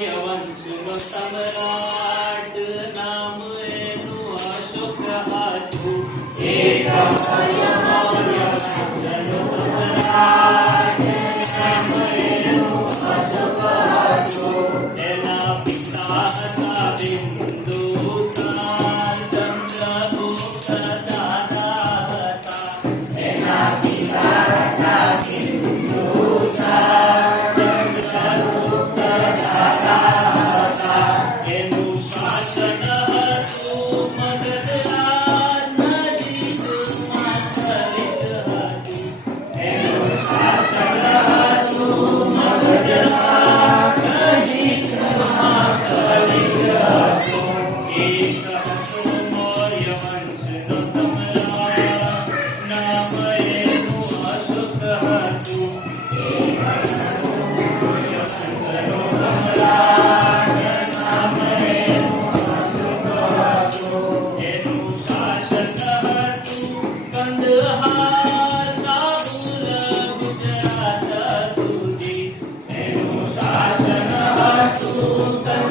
વંશનો સમ્રાટ નામ એનું અશોક હતું. એક મૌર્ય વંશનો સમ્રાટ નામ એનું અશોક હતું. એના પિતા હતા બિંદુસાર, ચંદ્રગુપ્ત દાદા હતા. એના પિતા હતા બિંદુસાર, એનું શાસન હતું મગધરાજ, નજીકમાં ચલિત હતું. એનું શાસન હતું મગધરાજ, નજીકમાં ચલિત હતું. એક હતો મૌર્ય વંશનો સમ્રાટ, નામ એનું અશોક હતું. Thank you.